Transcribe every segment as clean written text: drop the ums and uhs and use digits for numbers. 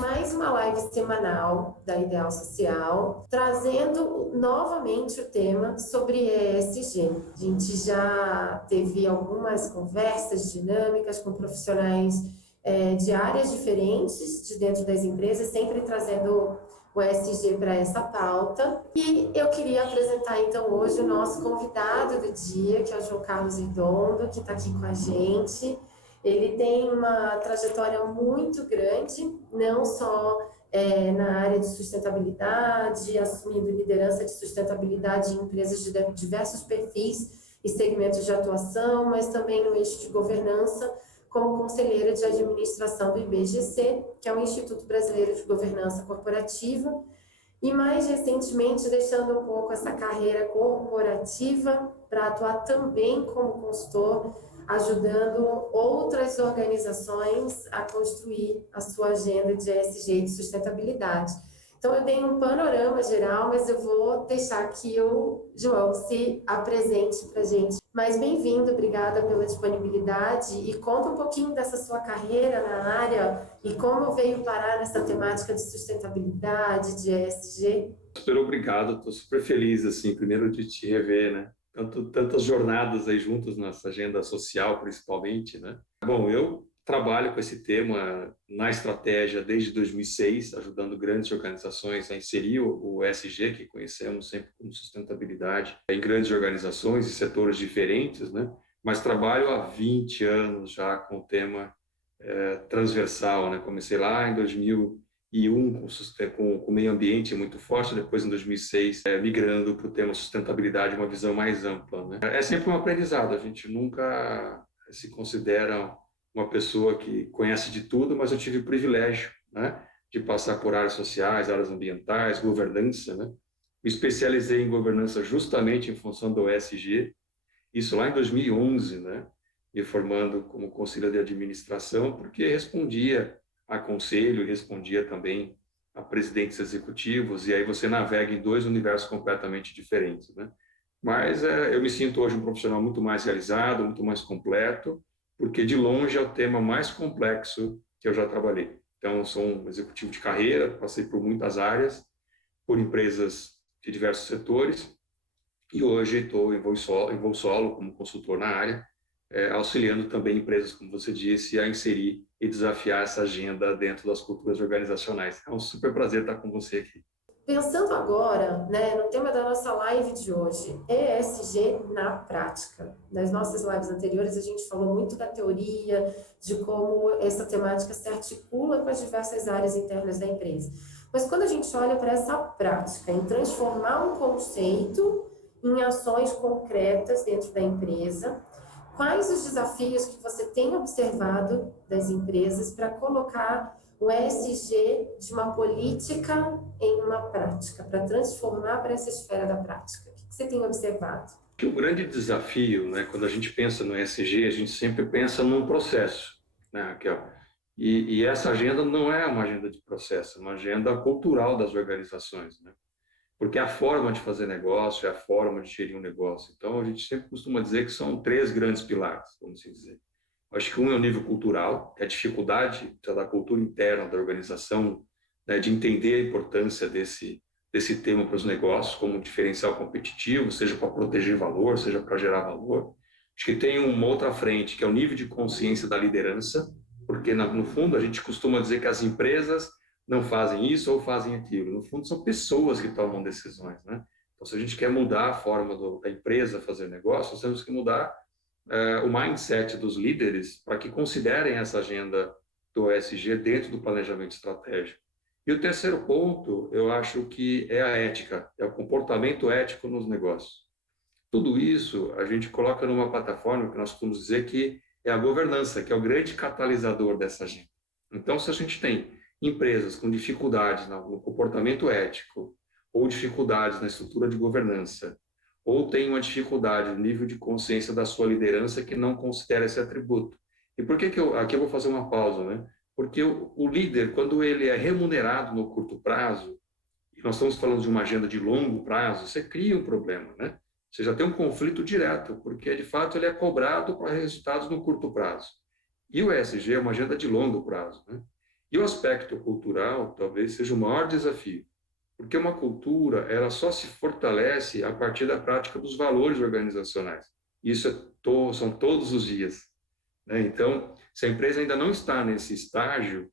mais uma live semanal da Ideal Social, trazendo novamente o tema sobre ESG. A gente já teve algumas conversas dinâmicas com profissionais de áreas diferentes de dentro das empresas, sempre trazendo o ESG para essa pauta. E eu queria apresentar então hoje o nosso convidado do dia, que é o João Carlos Redondo, que está aqui com a gente. Ele tem uma trajetória muito grande, não só na área de sustentabilidade, assumindo liderança de sustentabilidade em empresas de diversos perfis e segmentos de atuação, mas também no eixo de governança, como conselheira de administração do IBGC, que é o Instituto Brasileiro de Governança Corporativa, e mais recentemente deixando um pouco essa carreira corporativa para atuar também como consultor, ajudando outras organizações a construir a sua agenda de ESG e de sustentabilidade. Então, eu dei um panorama geral, mas eu vou deixar que o João se apresente para a gente. Mas bem-vindo, obrigada pela disponibilidade e conta um pouquinho dessa sua carreira na área e como veio parar nessa temática de sustentabilidade, de ESG. Super obrigado, estou super feliz, assim, primeiro de te rever, né? Tantas jornadas aí juntos nessa agenda social, principalmente, né? Bom, eu trabalho com esse tema na estratégia desde 2006, ajudando grandes organizações a inserir o ESG, que conhecemos sempre como sustentabilidade, em grandes organizações e setores diferentes, né? Mas trabalho há 20 anos já com o tema transversal, né? Comecei lá em 2001 com meio ambiente muito forte, depois em 2006 migrando para o tema sustentabilidade, uma visão mais ampla, né? É sempre um aprendizado, a gente nunca se considera uma pessoa que conhece de tudo, mas eu tive o privilégio, né, de passar por áreas sociais, áreas ambientais, governança, né? Me especializei em governança justamente em função do ESG, isso lá em 2011, né, me formando como conselheiro de administração, porque respondia a conselho, respondia também a presidentes executivos, e aí você navega em dois universos completamente diferentes, né? Mas eu me sinto hoje um profissional muito mais realizado, muito mais completo, porque de longe é o tema mais complexo que eu já trabalhei. Então, eu sou um executivo de carreira, passei por muitas áreas, por empresas de diversos setores, e hoje estou em voo solo como consultor na área, auxiliando também empresas, como você disse, a inserir e desafiar essa agenda dentro das culturas organizacionais. É um super prazer estar com você aqui. Pensando agora, né, no tema da nossa live de hoje, ESG na prática. Nas nossas lives anteriores, a gente falou muito da teoria, de como essa temática se articula com as diversas áreas internas da empresa. Mas quando a gente olha para essa prática, em transformar um conceito em ações concretas dentro da empresa, quais os desafios que você tem observado das empresas para colocar o ESG de uma política em uma prática, para transformar para essa esfera da prática? O que você tem observado? O grande desafio, né, quando a gente pensa no ESG, a gente sempre pensa num processo, né, Raquel? E essa agenda não é uma agenda de processo, é uma agenda cultural das organizações, né? Porque é a forma de fazer negócio, é a forma de gerir um negócio. Então, a gente sempre costuma dizer que são três grandes pilares, vamos assim dizer. Acho que um é o nível cultural, que é a dificuldade da cultura interna da organização, né, de entender a importância desse tema para os negócios como um diferencial competitivo, seja para proteger valor, seja para gerar valor. Acho que tem uma outra frente, que é o nível de consciência da liderança, porque, no fundo, a gente costuma dizer que as empresas não fazem isso ou fazem aquilo. No fundo, são pessoas que tomam decisões, né? Então, se a gente quer mudar a forma da empresa fazer negócio, nós temos que mudar o mindset dos líderes para que considerem essa agenda do ESG dentro do planejamento estratégico. E o terceiro ponto, eu acho que é a ética, é o comportamento ético nos negócios. Tudo isso a gente coloca numa plataforma que nós costumamos dizer que é a governança, que é o grande catalisador dessa agenda. Então, se a gente tem empresas com dificuldades no comportamento ético, ou dificuldades na estrutura de governança, ou tem uma dificuldade no nível de consciência da sua liderança que não considera esse atributo. E por que aqui eu vou fazer uma pausa, né? Porque o líder, quando ele é remunerado no curto prazo, e nós estamos falando de uma agenda de longo prazo, você cria um problema, né? Você já tem um conflito direto, porque de fato ele é cobrado para resultados no curto prazo. E o ESG é uma agenda de longo prazo, né? E o aspecto cultural talvez seja o maior desafio, porque uma cultura ela só se fortalece a partir da prática dos valores organizacionais. Isso são todos os dias, né? Então, se a empresa ainda não está nesse estágio,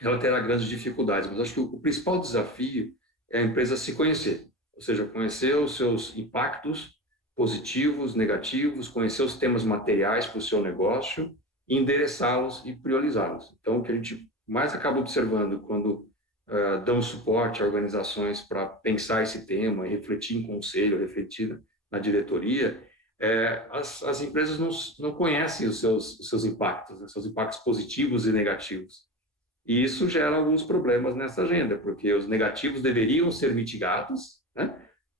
ela terá grandes dificuldades. Mas acho que o principal desafio é a empresa se conhecer, ou seja, conhecer os seus impactos positivos, negativos, conhecer os temas materiais para o seu negócio, endereçá-los e priorizá-los. Então, o que a gente mais acaba observando quando dão suporte a organizações para pensar esse tema, refletir em conselho, refletir na diretoria, as empresas não conhecem os seus impactos, né, seus impactos positivos e negativos. E isso gera alguns problemas nessa agenda, porque os negativos deveriam ser mitigados, né?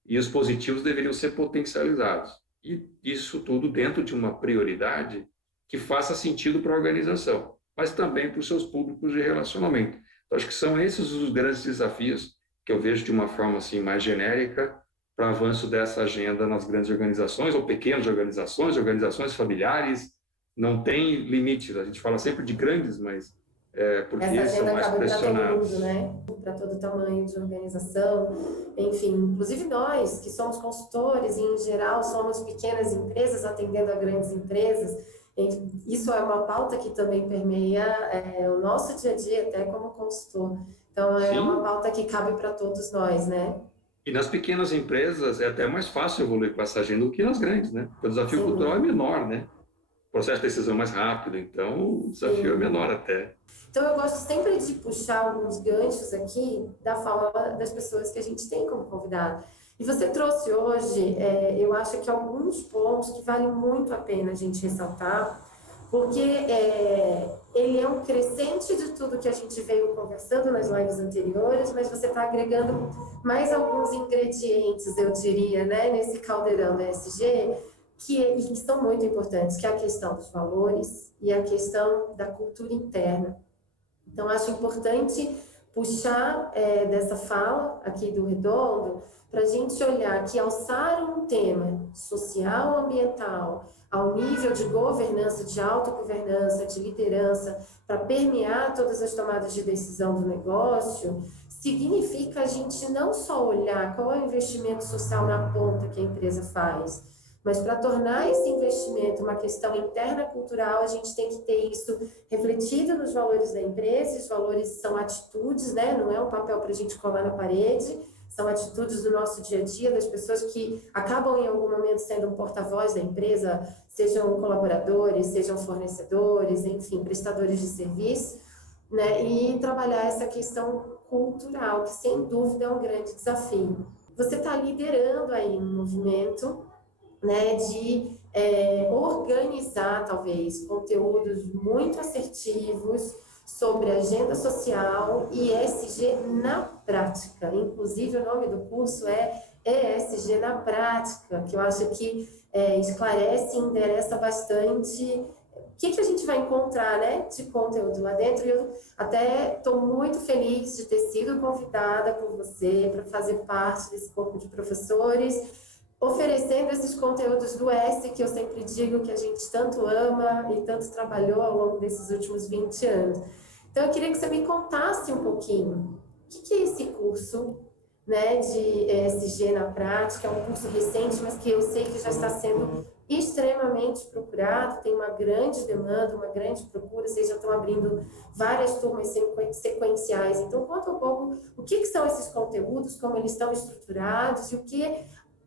E os positivos deveriam ser potencializados. E isso tudo dentro de uma prioridade que faça sentido para a organização, mas também para os seus públicos de relacionamento. Então, acho que são esses os grandes desafios que eu vejo de uma forma assim mais genérica para o avanço dessa agenda nas grandes organizações ou pequenas organizações, organizações familiares. Não tem limite. A gente fala sempre de grandes, mas porque Essa eles são agenda mais cabe para todo mundo, pressionados. né? Para todo tamanho de organização, enfim, inclusive nós que somos consultores e em geral somos pequenas empresas atendendo a grandes empresas, isso é uma pauta que também permeia o nosso dia a dia até como consultor. Então é uma Sim, pauta que cabe para todos nós, né? e nas pequenas empresas é até mais fácil evoluir com essa agenda do que nas grandes, né? Porque o desafio Sem cultural é dúvida. menor, né? O processo de decisão é mais rápido, então o desafio é Sim. menor até. Então, eu gosto sempre de puxar alguns ganchos aqui da fala das pessoas que a gente tem como convidado. E você trouxe hoje, eu acho que alguns pontos que valem muito a pena a gente ressaltar, porque ele é um crescente de tudo que a gente veio conversando nas lives anteriores, mas você está agregando mais alguns ingredientes, eu diria, né, nesse caldeirão da ESG, e que são muito importantes, que é a questão dos valores e a questão da cultura interna. Então, acho importante puxar dessa fala aqui do Redondo para a gente olhar que alçar um tema social, ambiental, ao nível de governança, de autogovernança, de liderança, para permear todas as tomadas de decisão do negócio, significa a gente não só olhar qual é o investimento social na ponta que a empresa faz, mas para tornar esse investimento uma questão interna cultural, a gente tem que ter isso refletido nos valores da empresa. Os valores são atitudes, né? Não é um papel para a gente colar na parede, são atitudes do nosso dia a dia, das pessoas que acabam em algum momento sendo um porta-voz da empresa, sejam colaboradores, sejam fornecedores, enfim, prestadores de serviço, né? E trabalhar essa questão cultural, que sem dúvida é um grande desafio. Você está liderando aí um movimento, né, de organizar, talvez, conteúdos muito assertivos sobre agenda social e ESG na prática. Inclusive, o nome do curso é ESG na prática, que eu acho que esclarece e endereça bastante o que a gente vai encontrar, né, de conteúdo lá dentro. E eu até estou muito feliz de ter sido convidada por você para fazer parte desse corpo de professores, oferecendo esses conteúdos do S, que eu sempre digo que a gente tanto ama e tanto trabalhou ao longo desses últimos 20 anos. Então, eu queria que você me contasse um pouquinho o que é esse curso, né, de ESG na prática. É um curso recente, mas que eu sei que já está sendo extremamente procurado, tem uma grande demanda, uma grande procura, vocês já estão abrindo várias turmas sequenciais. Então, conta um pouco o que são esses conteúdos, como eles estão estruturados e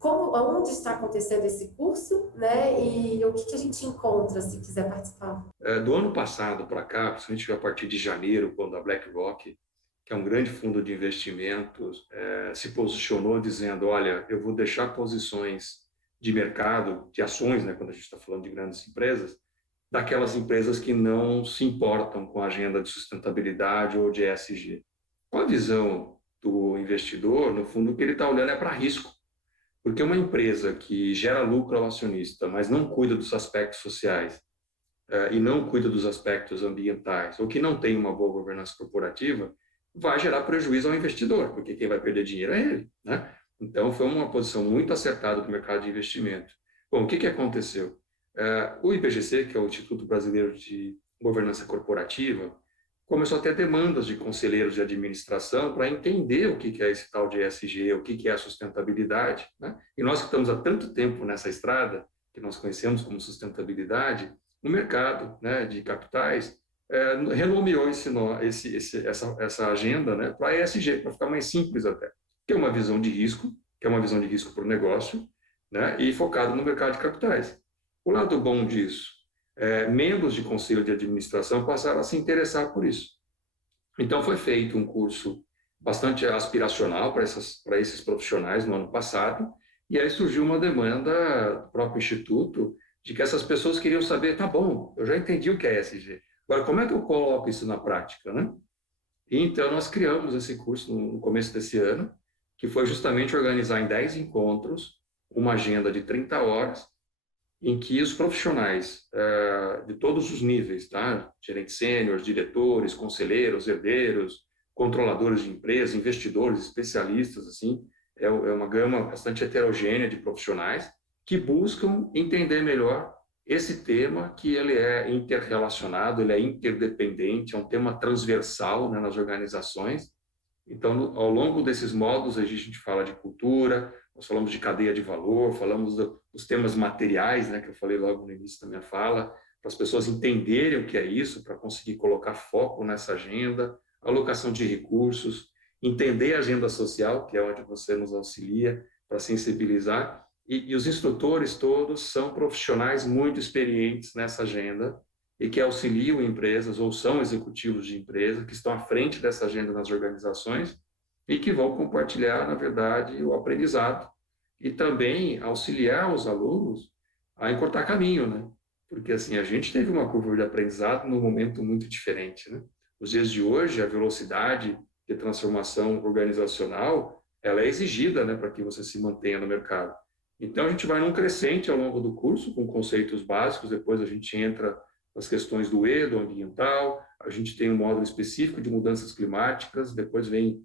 onde está acontecendo esse curso, né? E o que a gente encontra se quiser participar. Do ano passado para cá, principalmente a partir de janeiro, quando a BlackRock, que é um grande fundo de investimentos, se posicionou dizendo, olha, eu vou deixar posições de mercado, de ações, né, quando a gente está falando de grandes empresas, daquelas empresas que não se importam com a agenda de sustentabilidade ou de ESG. Com a visão do investidor, no fundo, o que ele está olhando é para risco. Porque uma empresa que gera lucro ao acionista, mas não cuida dos aspectos sociais e não cuida dos aspectos ambientais, ou que não tem uma boa governança corporativa, vai gerar prejuízo ao investidor, porque quem vai perder dinheiro é ele, né? Então, foi uma posição muito acertada para o mercado de investimento. Bom, o que aconteceu? O IBGC, que é o Instituto Brasileiro de Governança Corporativa, começou a ter demandas de conselheiros de administração para entender o que é esse tal de ESG, o que é a sustentabilidade, né? E nós que estamos há tanto tempo nessa estrada, que nós conhecemos como sustentabilidade, o mercado, né, de capitais renomeou essa agenda, né, para ESG, para ficar mais simples até, que é uma visão de risco, que é uma visão de risco para o negócio, né, e focado no mercado de capitais. O lado bom disso, membros de conselho de administração passaram a se interessar por isso. Então, foi feito um curso bastante aspiracional para esses profissionais no ano passado, e aí surgiu uma demanda do próprio Instituto de que essas pessoas queriam saber, tá bom, eu já entendi o que é ESG, agora como é que eu coloco isso na prática, né? E então, nós criamos esse curso no começo desse ano, que foi justamente organizar em 10 encontros, uma agenda de 30 horas, em que os profissionais de todos os níveis, tá? Gerentes sêniores, diretores, conselheiros, herdeiros, controladores de empresas, investidores, especialistas, assim, é uma gama bastante heterogênea de profissionais que buscam entender melhor esse tema, que ele é interrelacionado, ele é interdependente, é um tema transversal, né, nas organizações. Então, ao longo desses módulos, a gente fala de cultura, nós falamos de cadeia de valor, falamos dos temas materiais, né, que eu falei logo no início da minha fala, para as pessoas entenderem o que é isso, para conseguir colocar foco nessa agenda, alocação de recursos, entender a agenda social, que é onde você nos auxilia, para sensibilizar. E os instrutores todos são profissionais muito experientes nessa agenda, e que auxiliam empresas ou são executivos de empresa que estão à frente dessa agenda nas organizações e que vão compartilhar, na verdade, o aprendizado e também auxiliar os alunos a encurtar caminho, né? Porque, assim, a gente teve uma curva de aprendizado num momento muito diferente, né? Nos dias de hoje, a velocidade de transformação organizacional, ela é exigida, né, para que você se mantenha no mercado. Então, a gente vai num crescente ao longo do curso, com conceitos básicos, depois a gente entra as questões do E, do ambiental, a gente tem um módulo específico de mudanças climáticas, depois vem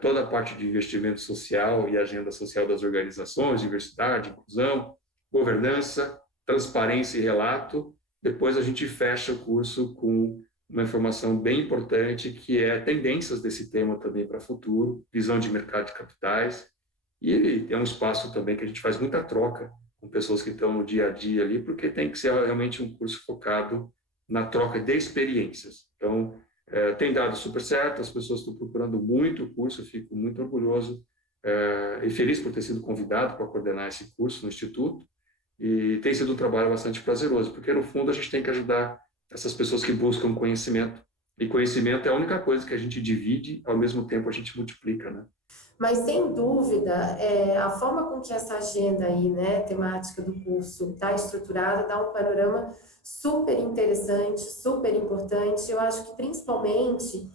toda a parte de investimento social e agenda social das organizações, diversidade, inclusão, governança, transparência e relato. Depois a gente fecha o curso com uma informação bem importante, que é tendências desse tema também para o futuro, visão de mercado de capitais, e é um espaço também que a gente faz muita troca com pessoas que estão no dia a dia ali, porque tem que ser realmente um curso focado na troca de experiências. Então, tem dado super certo, as pessoas estão procurando muito o curso, eu fico muito orgulhoso e feliz por ter sido convidado para coordenar esse curso no Instituto, e tem sido um trabalho bastante prazeroso, porque no fundo a gente tem que ajudar essas pessoas que buscam conhecimento, e conhecimento é a única coisa que a gente divide, ao mesmo tempo a gente multiplica, né? Mas, sem dúvida, a forma com que essa agenda aí, né, temática do curso está estruturada, dá um panorama super interessante, super importante. Eu acho que, principalmente,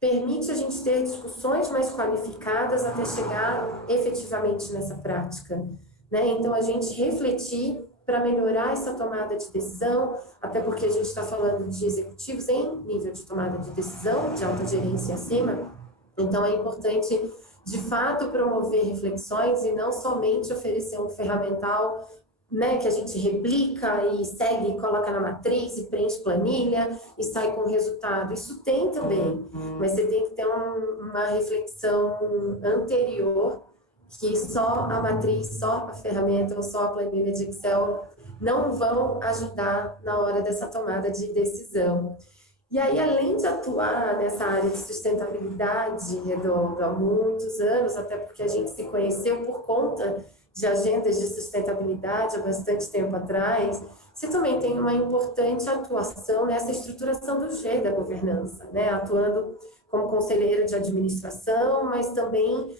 permite a gente ter discussões mais qualificadas até chegar efetivamente nessa prática, né? Então, a gente refletir para melhorar essa tomada de decisão, até porque a gente está falando de executivos em nível de tomada de decisão, de alta gerência acima. Então, é importante, de fato, promover reflexões e não somente oferecer um ferramental, né, que a gente replica e segue, e coloca na matriz e preenche planilha e sai com o resultado. Isso tem também, mas você tem que ter uma reflexão anterior, que só a matriz, só a ferramenta ou só a planilha de Excel não vão ajudar na hora dessa tomada de decisão. E aí, além de atuar nessa área de sustentabilidade, Redondo, há muitos anos, até porque a gente se conheceu por conta de agendas de sustentabilidade há bastante tempo atrás, você também tem uma importante atuação nessa estruturação do G da governança, né? Atuando como conselheira de administração, mas também,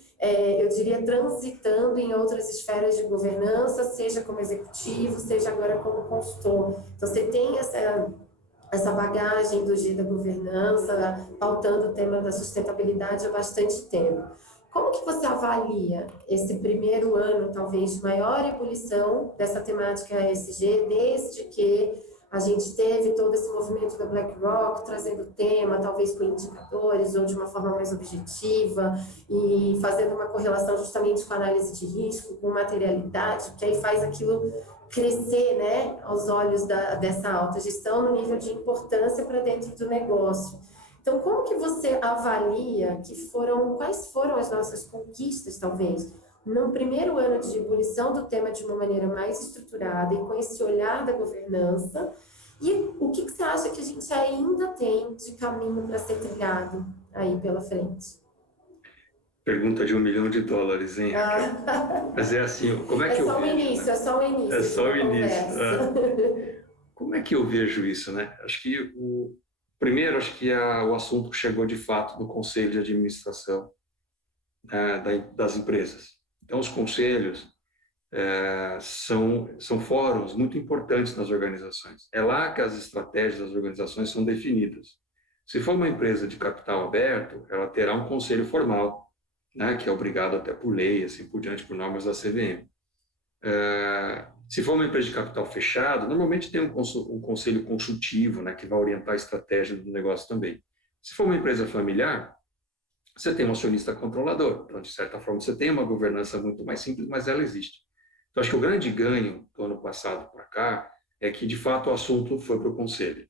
eu diria, transitando em outras esferas de governança, seja como executivo, seja agora como consultor. Então, você tem essa bagagem do G da governança, pautando o tema da sustentabilidade há bastante tempo. Como que você avalia esse primeiro ano, talvez, de maior ebulição dessa temática ESG, desde que a gente teve todo esse movimento da BlackRock, trazendo o tema, talvez com indicadores ou de uma forma mais objetiva, e fazendo uma correlação justamente com análise de risco, com materialidade, que aí faz aquilo crescer, né, aos olhos dessa alta gestão no nível de importância para dentro do negócio. Então, como que você avalia quais foram as nossas conquistas, talvez, no primeiro ano de ebulição do tema de uma maneira mais estruturada e com esse olhar da governança? E o que você acha que a gente ainda tem de caminho para ser trilhado aí pela frente? Pergunta de $1 milhão, hein, Raquel? Mas é assim, como é que eu vejo, né? É só o É início de só uma o início. conversa. Como é que eu vejo isso, né? Acho que primeiro, acho que o assunto chegou de fato no Conselho de Administração, das empresas. Então, os conselhos são fóruns muito importantes nas organizações. É lá que as estratégias das organizações são definidas. Se for uma empresa de capital aberto, ela terá um conselho formal, né, que é obrigado até por lei, assim por diante, por normas da CVM. Se for uma empresa de capital fechado, normalmente tem um conselho consultivo, né, que vai orientar a estratégia do negócio também. Se for uma empresa familiar, você tem um acionista controlador. Então, de certa forma, você tem uma governança muito mais simples, mas ela existe. Então, acho que o grande ganho do ano passado para cá é que, de fato, o assunto foi para o conselho.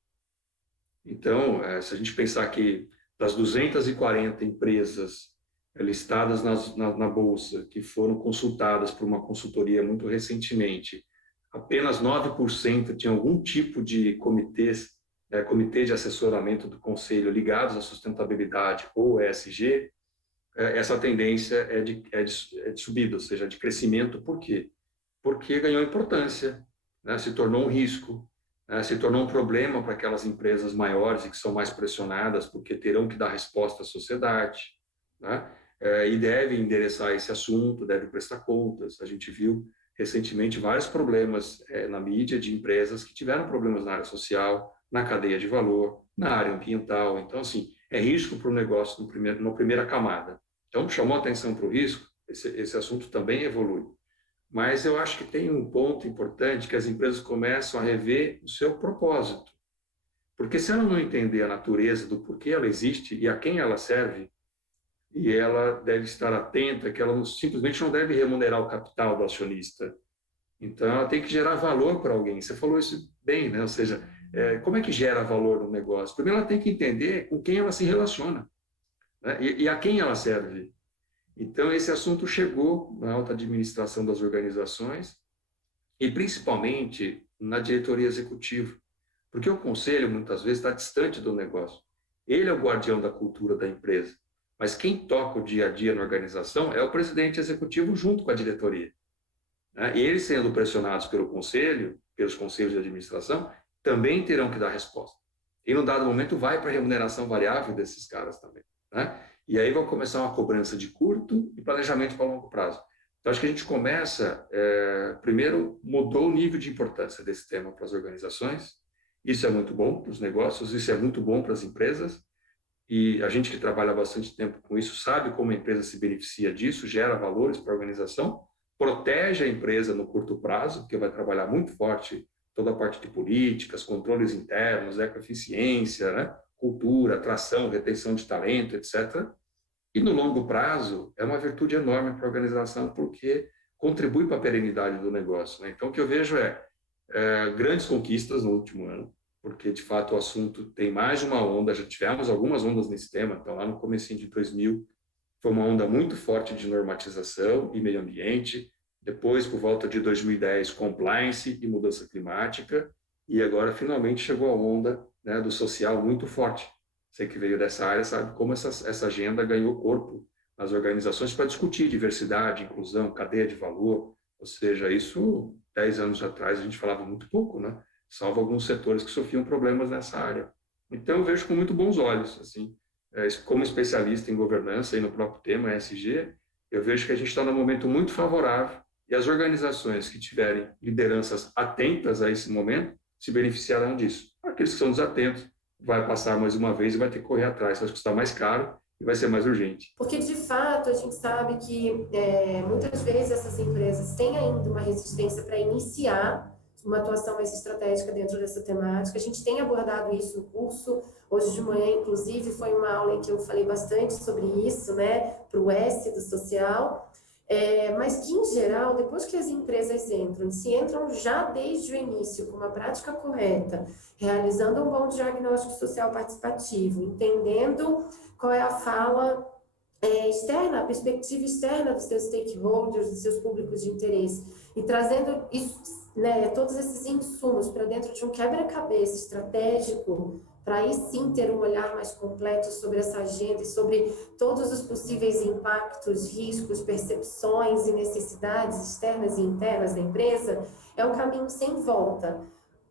Então, se a gente pensar que das 240 empresas listadas na Bolsa, que foram consultadas por uma consultoria muito recentemente, apenas 9% tinham algum tipo de comitê de assessoramento do conselho ligados à sustentabilidade ou ESG, essa tendência é de subida, ou seja, de crescimento. Por quê? Porque ganhou importância, né? Se tornou um risco, né? Se tornou um problema para aquelas empresas maiores e que são mais pressionadas, porque terão que dar resposta à sociedade, né? E devem endereçar esse assunto, devem prestar contas. A gente viu recentemente vários problemas na mídia de empresas que tiveram problemas na área social, na cadeia de valor, na área ambiental. Então, assim, é risco para o negócio na primeira camada. Então, chamou atenção para o risco, esse assunto também evolui. Mas eu acho que tem um ponto importante que as empresas começam a rever o seu propósito. Porque se ela não entender a natureza do porquê ela existe e a quem ela serve, e ela deve estar atenta que ela simplesmente não deve remunerar o capital do acionista. Então, ela tem que gerar valor para alguém. Você falou isso bem, né? Ou seja, como é que gera valor no negócio? Primeiro, ela tem que entender com quem ela se relaciona, né? E a quem ela serve. Então, esse assunto chegou na alta administração das organizações e principalmente na diretoria executiva, porque o conselho muitas vezes está distante do negócio. Ele é o guardião da cultura da empresa, mas quem toca o dia a dia na organização é o presidente executivo junto com a diretoria, né? E eles sendo pressionados pelo conselho, pelos conselhos de administração, também terão que dar resposta. E, num dado momento, vai para a remuneração variável desses caras também, né? E aí vai começar uma cobrança de curto e planejamento para longo prazo. Então, acho que a gente começa, primeiro, mudou o nível de importância desse tema para as organizações. Isso é muito bom para os negócios, isso é muito bom para as empresas. E a gente que trabalha há bastante tempo com isso sabe como a empresa se beneficia disso, gera valores para a organização, protege a empresa no curto prazo, porque vai trabalhar muito forte toda a parte de políticas, controles internos, ecoeficiência, né? Cultura, atração, retenção de talento, etc. E no longo prazo é uma virtude enorme para a organização, porque contribui para a perenidade do negócio, né? Então, o que eu vejo grandes conquistas no último ano, porque de fato o assunto tem mais de uma onda, já tivemos algumas ondas nesse tema. Então, lá no comecinho de 2000 foi uma onda muito forte de normatização e meio ambiente, depois por volta de 2010 compliance e mudança climática, e agora finalmente chegou a onda, né, do social muito forte. Você que veio dessa área sabe como essa agenda ganhou corpo nas organizações para discutir diversidade, inclusão, cadeia de valor. Ou seja, isso 10 anos atrás a gente falava muito pouco, né? Salvo alguns setores que sofriam problemas nessa área. Então, eu vejo com muito bons olhos, assim, como especialista em governança e no próprio tema ESG, eu vejo que a gente está num momento muito favorável e as organizações que tiverem lideranças atentas a esse momento se beneficiarão disso. Aqueles que são desatentos, vai passar mais uma vez e vai ter que correr atrás, vai custar mais caro e vai ser mais urgente. Porque, de fato, a gente sabe que muitas vezes essas empresas têm ainda uma resistência para iniciar uma atuação mais estratégica dentro dessa temática. A gente tem abordado isso no curso. Hoje de manhã, inclusive, foi uma aula em que eu falei bastante sobre isso, né, para o S do social. Mas que, em geral, depois que as empresas entram, se entram já desde o início com uma prática correta, realizando um bom diagnóstico social participativo, entendendo qual é a fala externa, a perspectiva externa dos seus stakeholders, dos seus públicos de interesse, e trazendo isso, né, todos esses insumos para dentro de um quebra-cabeça estratégico, para aí sim ter um olhar mais completo sobre essa agenda e sobre todos os possíveis impactos, riscos, percepções e necessidades externas e internas da empresa, é um caminho sem volta.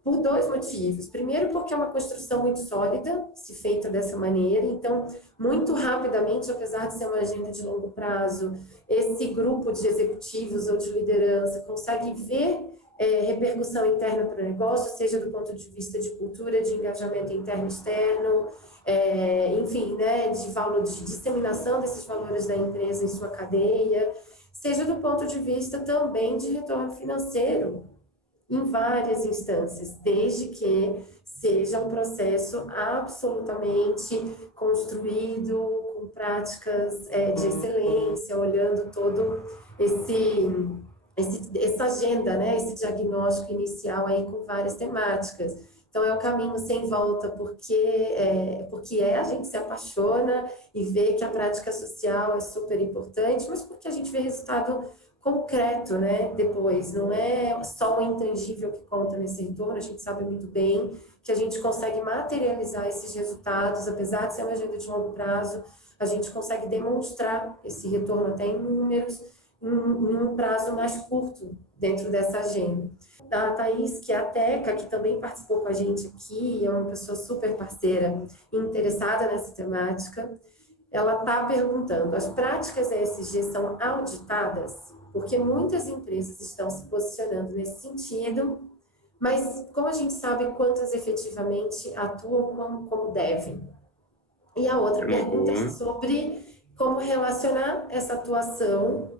Por dois motivos. Primeiro, porque é uma construção muito sólida, se feita dessa maneira. Então, muito rapidamente, apesar de ser uma agenda de longo prazo, esse grupo de executivos ou de liderança consegue ver repercussão interna para o negócio, seja do ponto de vista de cultura, de engajamento interno e externo, enfim, né, de disseminação desses valores da empresa em sua cadeia, seja do ponto de vista também de retorno financeiro, em várias instâncias, desde que seja um processo absolutamente construído, com práticas de excelência, olhando todo essa agenda, né, esse diagnóstico inicial aí com várias temáticas. Então, é o caminho sem volta, porque a gente se apaixona e vê que a prática social é super importante, mas porque a gente vê resultado concreto, né, depois. Não é só o intangível que conta nesse retorno, a gente sabe muito bem que a gente consegue materializar esses resultados, apesar de ser uma agenda de longo prazo, a gente consegue demonstrar esse retorno até em números, em um prazo mais curto dentro dessa agenda. A Thaís, que é a Teca, que também participou com a gente aqui, é uma pessoa super parceira e interessada nessa temática, ela está perguntando, as práticas ESG são auditadas? Porque muitas empresas estão se posicionando nesse sentido, mas como a gente sabe quantas efetivamente atuam como devem? E a outra pergunta é sobre como relacionar essa atuação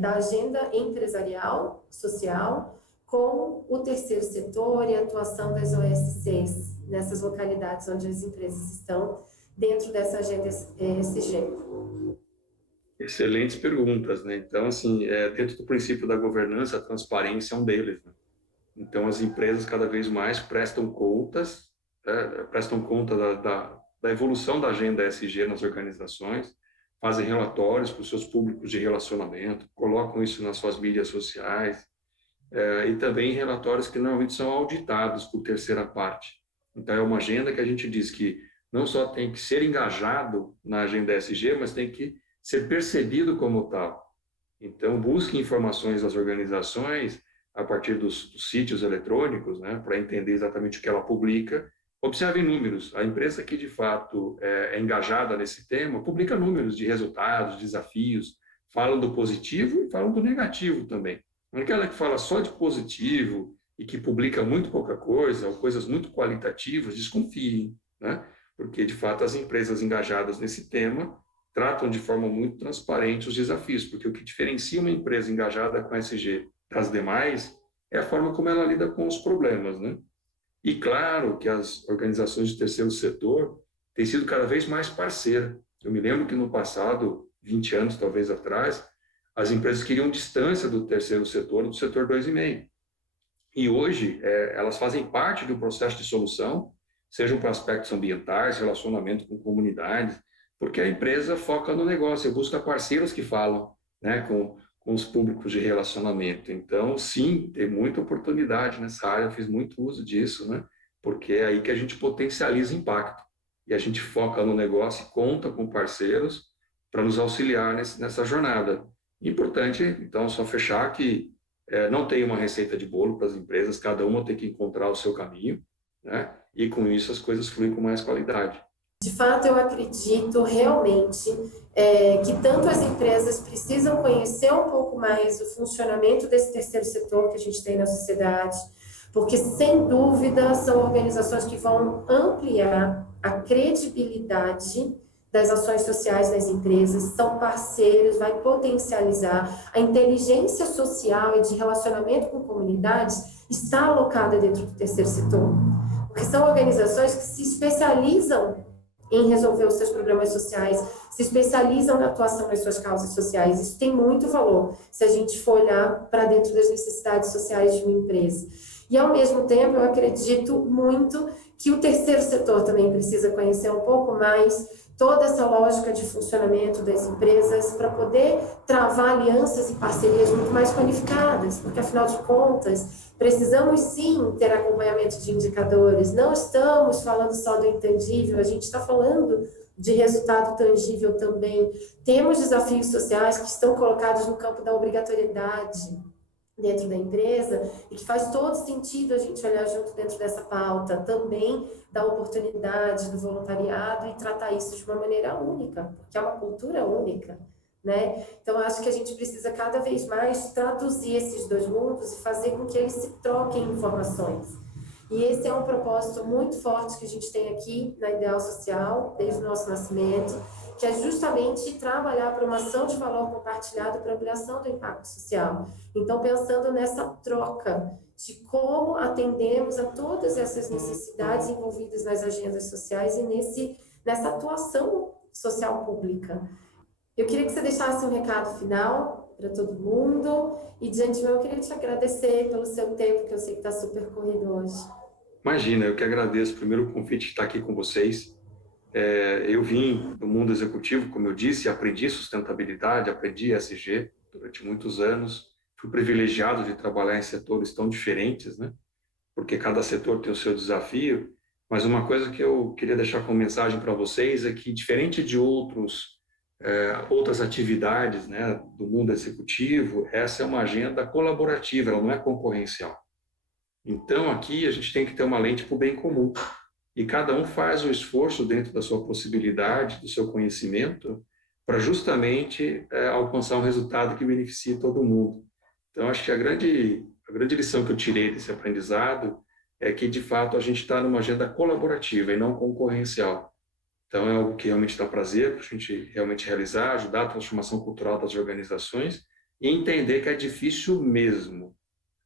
da agenda empresarial, social, com o terceiro setor e a atuação das OSCs nessas localidades onde as empresas estão dentro dessa agenda ESG. Excelentes perguntas, né? Então, assim, dentro do princípio da governança, a transparência é um deles, né? Então, as empresas cada vez mais prestam contas, prestam conta da evolução da agenda ESG nas organizações, fazem relatórios para os seus públicos de relacionamento, colocam isso nas suas mídias sociais, e também relatórios que normalmente são auditados por terceira parte. Então, é uma agenda que a gente diz que não só tem que ser engajado na agenda ESG, mas tem que ser percebido como tal. Então, busque informações das organizações a partir dos sítios eletrônicos, né, para entender exatamente o que ela publica. Observe números. A empresa que, de fato, é engajada nesse tema, publica números de resultados, desafios, falam do positivo e falam do negativo também. Aquela que fala só de positivo e que publica muito pouca coisa, ou coisas muito qualitativas, desconfiem, né? Porque, de fato, as empresas engajadas nesse tema tratam de forma muito transparente os desafios, porque o que diferencia uma empresa engajada com a ESG das demais é a forma como ela lida com os problemas, né? E claro que as organizações de terceiro setor têm sido cada vez mais parceiras. Eu me lembro que no passado, 20 anos talvez atrás, as empresas queriam distância do terceiro setor, do setor 2,5. E hoje, elas fazem parte do processo de solução, sejam para aspectos ambientais, relacionamento com comunidades, porque a empresa foca no negócio, busca parceiros que falam, né, com os públicos de relacionamento. Então, sim, tem muita oportunidade nessa área, eu fiz muito uso disso, né, porque é aí que a gente potencializa impacto. E a gente foca no negócio e conta com parceiros para nos auxiliar nessa jornada. Importante, então, só fechar que não tem uma receita de bolo para as empresas, cada uma tem que encontrar o seu caminho, né, e com isso as coisas fluem com mais qualidade. De fato, eu acredito realmente que tanto as empresas precisam conhecer um pouco mais o funcionamento desse terceiro setor que a gente tem na sociedade, porque, sem dúvida, são organizações que vão ampliar a credibilidade das ações sociais das empresas, são parceiros, vai potencializar a inteligência social e de relacionamento com comunidades está alocada dentro do terceiro setor, porque são organizações que se especializam em resolver os seus problemas sociais, se especializam na atuação nas suas causas sociais. Isso tem muito valor se a gente for olhar para dentro das necessidades sociais de uma empresa. E, ao mesmo tempo, eu acredito muito que o terceiro setor também precisa conhecer um pouco mais toda essa lógica de funcionamento das empresas para poder travar alianças e parcerias muito mais qualificadas, porque, afinal de contas, precisamos sim ter acompanhamento de indicadores, não estamos falando só do intangível, a gente está falando de resultado tangível também. Temos desafios sociais que estão colocados no campo da obrigatoriedade dentro da empresa e que faz todo sentido a gente olhar junto dentro dessa pauta também da oportunidade, do voluntariado e tratar isso de uma maneira única, porque é uma cultura única, né? Então, acho que a gente precisa cada vez mais traduzir esses dois mundos e fazer com que eles se troquem informações. E esse é um propósito muito forte que a gente tem aqui na Ideal Social, desde o nosso nascimento, que é justamente trabalhar para uma ação de valor compartilhado para ampliação do impacto social. Então, pensando nessa troca de como atendemos a todas essas necessidades envolvidas nas agendas sociais e nessa atuação social pública. Eu queria que você deixasse um recado final para todo mundo e, de antemão, eu queria te agradecer pelo seu tempo, que eu sei que está super corrido hoje. Imagina, eu que agradeço primeiro o convite de estar aqui com vocês. Eu vim do mundo executivo, como eu disse, aprendi sustentabilidade, aprendi ESG durante muitos anos. Fui privilegiado de trabalhar em setores tão diferentes, né? Porque cada setor tem o seu desafio. Mas uma coisa que eu queria deixar como mensagem para vocês é que, diferente de outras atividades, né, do mundo executivo, essa é uma agenda colaborativa, ela não é concorrencial. Então, aqui a gente tem que ter uma lente para o bem comum. E cada um faz o esforço dentro da sua possibilidade, do seu conhecimento, para justamente alcançar um resultado que beneficie todo mundo. Então, acho que a grande lição que eu tirei desse aprendizado é que, de fato, a gente está numa agenda colaborativa e não concorrencial. Então, é algo que realmente dá prazer para a gente realmente realizar, ajudar a transformação cultural das organizações e entender que é difícil mesmo,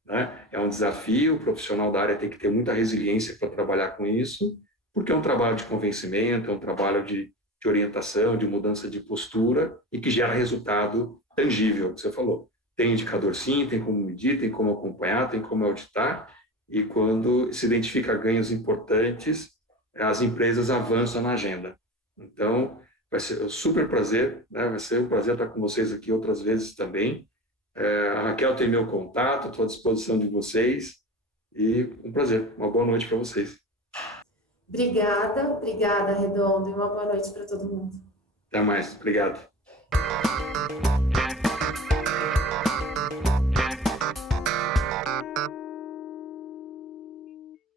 né? É um desafio, o profissional da área tem que ter muita resiliência para trabalhar com isso, porque é um trabalho de convencimento, é um trabalho de orientação, de mudança de postura e que gera resultado tangível, que você falou. Tem indicador sim, tem como medir, tem como acompanhar, tem como auditar, e quando se identifica ganhos importantes, as empresas avançam na agenda. Então, vai ser um super prazer, né? Vai ser um prazer estar com vocês aqui outras vezes também. A Raquel tem meu contato, estou à disposição de vocês e um prazer. Uma boa noite para vocês. Obrigada, Redondo, e uma boa noite para todo mundo. Até mais. Obrigado.